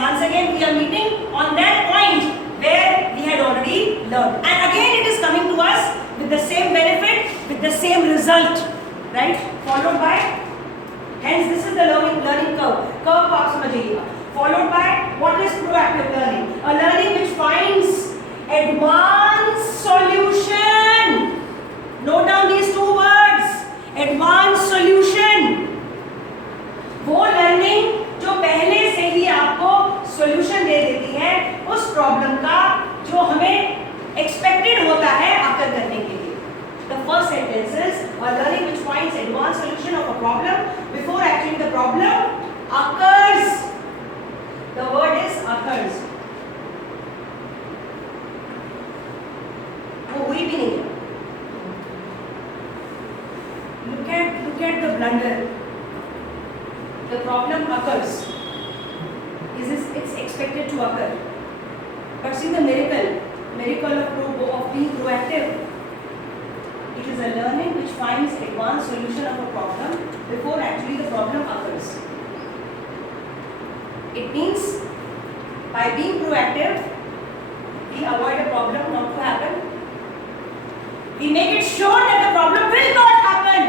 And once again we are meeting on that point where we had already learned. And again it is coming to us with the same benefit, with the same result, right? Followed by, hence this is the learning curve. Curve को आप समझिएगा. Followed by what is proactive learning? A learning which finds advanced solution. Note down these two words. Advanced solution. वो learning जो पहले से ही आपको solution दे देती है उस प्रॉब्लम का जो हमें expected होता है आकर करने के लिए. The first sentence is a learning which finds advanced solution of a problem before actually the problem occurs. The word is occurs. वो हुई भी नहीं है. Look at the blunder. The problem occurs. It's expected to occur. But see the miracle of being proactive. It is a learning which finds advanced solution of a problem before actually the problem occurs. It means by being proactive, we avoid a problem not to happen. We make it sure that the problem will not happen.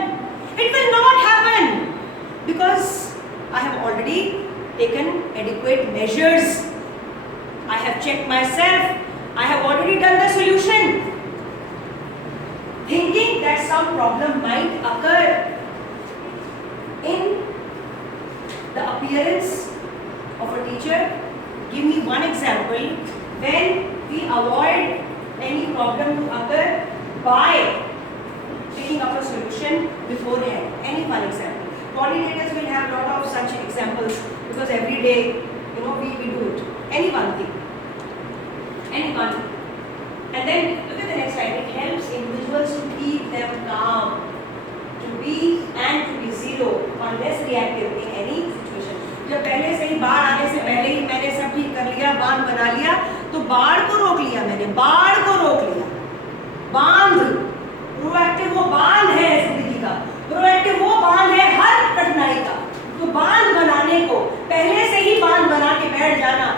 It will not happen because I have already taken adequate measures. I have checked myself. I have already done the solution. Thinking that some problem might occur in the appearance of a teacher. Give me one example when we avoid any problem to occur by picking up a solution beforehand. Any one example. Coordinators will have a lot of such examples because every day, we do it. Any one thing. Any one. And then look at the next slide. It helps individuals to keep them calm, to be zero or less reactive in any situation. जब पहले से ही बाढ़ आने से पहले ही मैंने सब ठीक कर लिया, बांध बना लिया, तो बाढ़ को रोक लिया मैंने, बाढ़ को रोक लिया. बांध, प्रोएक्टिव वो बांध है जिंदगी का, प्रोएक्टिव वो बांध है हर कठिनाई का. तो बांध बनाने को पहले से ही बांध बना के बैठ जाना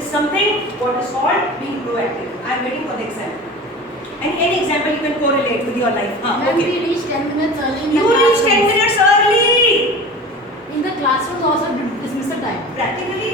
is something what is called being proactive. I am waiting for the example. And any example you can correlate with your life. When we reach 10 minutes early. You reach 10 minutes early. In the classroom also dismissal time. Practically